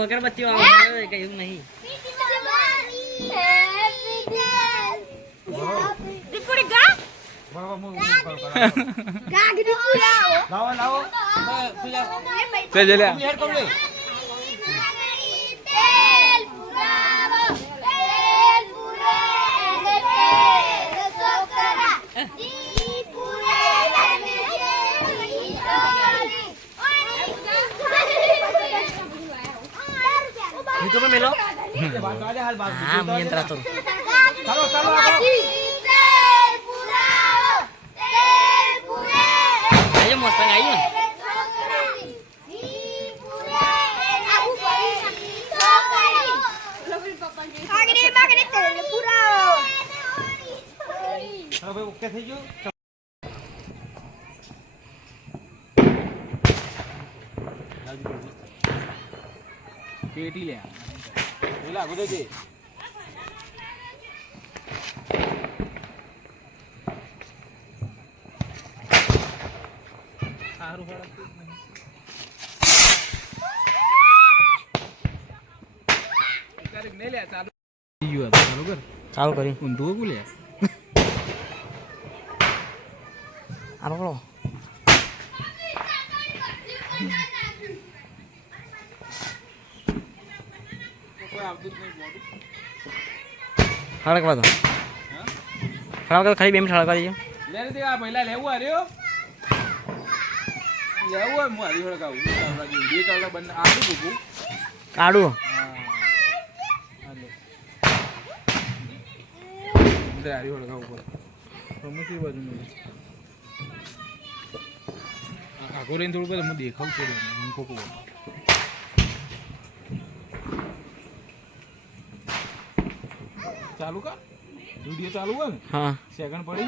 अगरबत्ती वाला कहीं नहीं दीपुड़ी गा गा दीपुड़ा लाओ लाओ ते जले हेड कर ले तेल पुरावा तेल पुरा सोकरा दीपुरे YouTube में मिलो हाँ मैं इंतरा तो चलो चलो आइए मस्त आइए आगे बागे तेल पूरा अबे ओके થઈ ગયું पेटी ले बोला गुदे दे सारू फड़ा डायरेक्ट नहीं ले चालू यो चालू कर चालू करी उंदो बोले आ पकड़ो हड़कवा दो हड़कवा खाली 2 मिनिट हड़कवा दीजिए ले रे आ पहिला लेવું આર્યો લેવું હું આરી હળગાવું ચાલવા દે વિડિયો ચાલવા બંધ આડું ભૂકું કાડું હા આલે ઇધર આરી હળગાવું પર સમજી બાજુ મે આગો રેન થોડું પર હું દેખાઉં છું હું કોકો चालू का वीडियो चालू है हाँ सेकंड पड़ी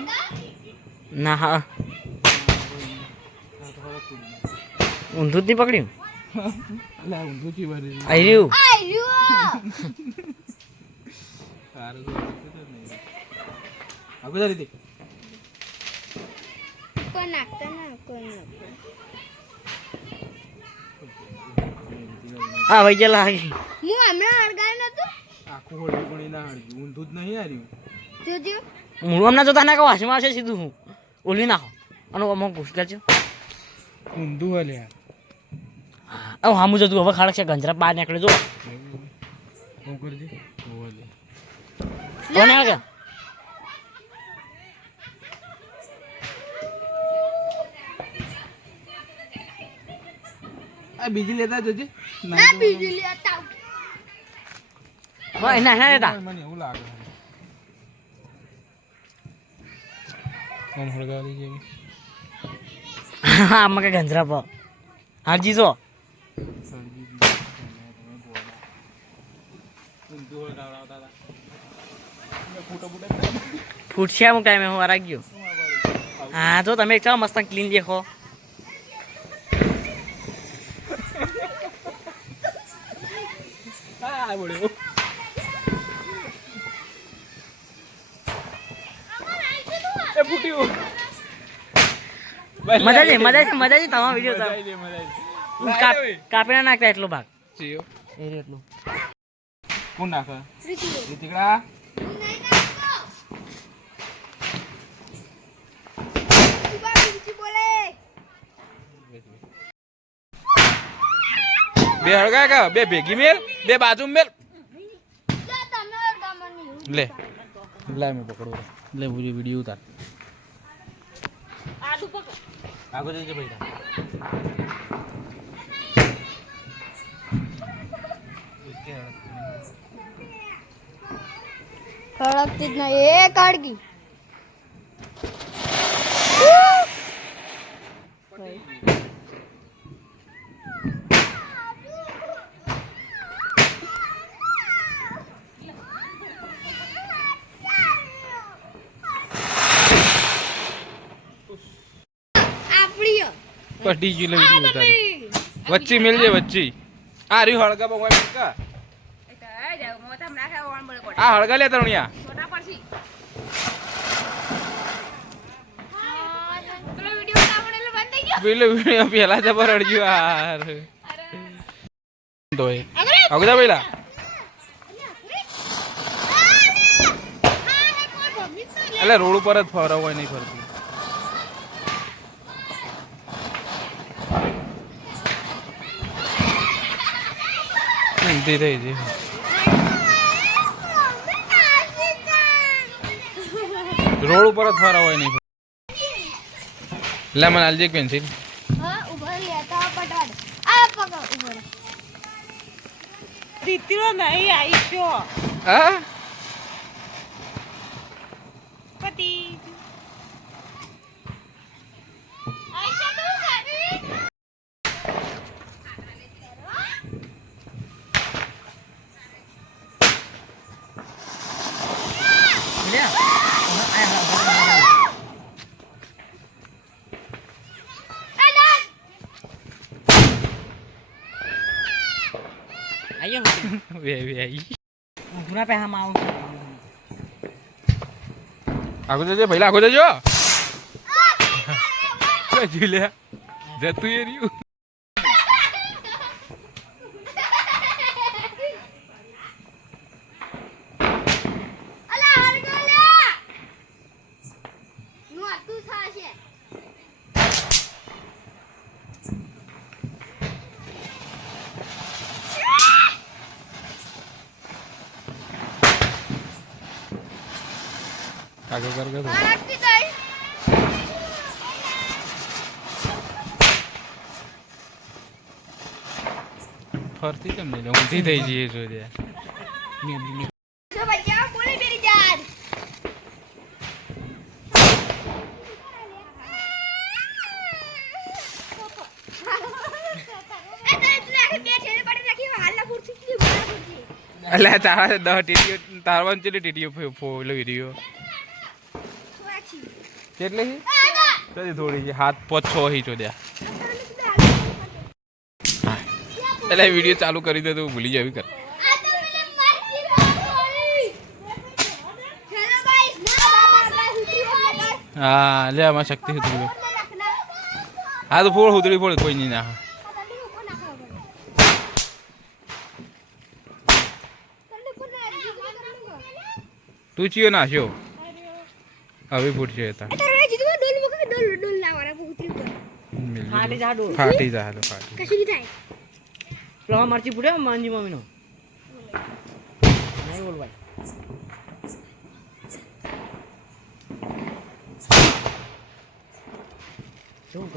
ना हाँ ऊंधूत नहीं पकड़ी अल्लाह ऊंधूत की बारी आयु आगो जा रही कोण नाकता ना कोण आ भाई चला आगे मु हमरा हड़गाय न तो આખું હોળી કોણી ના હળજી ઊંધું જ નહીં આર્યું જોજો હું હમણાં જોતા ના કહો હાસમાં આવશે સીધું હું ઓલી નાખો અને અમુક ઘૂસ કરજો ઊંધું હલે હવે હામું જતું હવે ખાડક છે ગંજરા બહાર નીકળે જો હું કરજે ઓલે કોને આગળ આ બીજી લેતા જોજે ના બીજી લેતા ભાઈ ના ના લેતા મને એવું લાગે કોણ હળગાવી જેવી હા મકે ગંજરા પર હાજી જો ફૂટશે અમુક ટાઈમે હું વારા ગયો હા જો તમે ચાલો મસ્ત ક્લીન દેખો હા બોલ્યો એ ફૂટ્યું મજાજી તમારો વિડિયો કાપીના નાખતા એટલો ભાગ ચિયો એ એટલો કોણ નાખે રીતિકડા બે હળગા કા બે ભેગી મેલ બે બાજુ મેલ લે લે મે પકડો લે વિડિયો ઉતાર આડુ પકડ આગો જજે ભાઈ કડકતી જ ના એ કાડગી પટી ગયું વિડીયો ઉતારી વચ્ચે મેલજે વચ્ચે આ રહ્યું હળગા બગવા મિલકા આ હળગા લે તરણિયા પેલો વિડીયો પેલા જબર અડજ્યું યાર તો અગદા પેલા એટલે રોડ ઉપર જ ફરવા હોય નહીં ફરતું થઈ જઈ રોડ ઉપર જ ફરવા હોય નહીં લે મને આલજે એક પેન્સિલ હા આગો જજો પહેલા આગો જજો લે જતું એ રહ્યું આગળ કર ફરતી કેમ નહીં ઊંધી થઈ જઈએ છો એટલે તારા 10 ટીટીઓ તારવાન ચેલી ટીટીઓ ફોલો વિડિયો કેટલે છે થોડી છે હાથ 5-6 હી ચોદ્યા એટલે વિડિયો ચાલુ કરી દે તો ભૂલી જાવી કર હા લે આમાં શક્તિ હતી હા તો ફોડ હુતરી ફોડ કોઈ નહીં ના તું ચિયો નાખ્યો હવે ફૂટશે હતા ફાટી જા હાલો ફાટી પ્લવા મરચી ફૂટે માનજી મમ્મીનો નહીં બોલ ભાઈ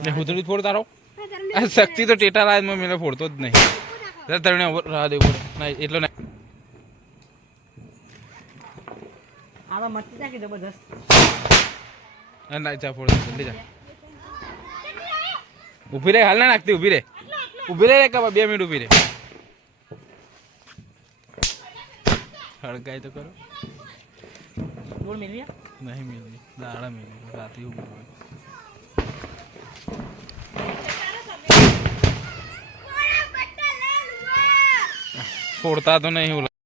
ને હુતરી ફોડ તારો આ શક્તિ તો ટેટા રાજ માં મેલે ફોડતો જ નહીં તરણે રાહ દે પડે ના એટલો ના આવા મરચી નાખી જબરદસ્ત ના જા ફોડ જલ્દી જા ઊભી રે હાલ ના નાખતી ઊભી રે કબા 2 મિનિટ ઊભી રે હળગાય તો કરો બોલ મિલિયા નહીં મિલી દાડા મિલી રાતે ઊભી ફોડતા તો નહીં